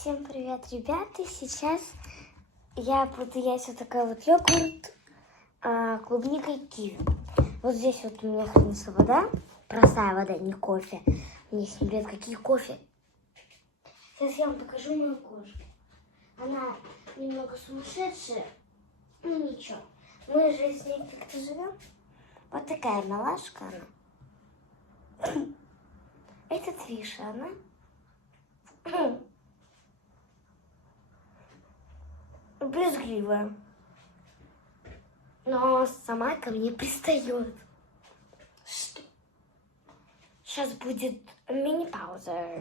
Всем привет, ребята! Сейчас я буду есть вот такой вот йогурт клубника и киви. Вот здесь вот у меня хранится вода, простая вода, не кофе. Мне с ним говорят, какие кофе. Сейчас я вам покажу мою кошку. Она немного сумасшедшая, ну ничего. Мы же с ней как-то живем. Вот такая малашка она. Это Твиша, она. Брезгливая. Но сама ко мне пристает. Что? Сейчас будет мини-пауза.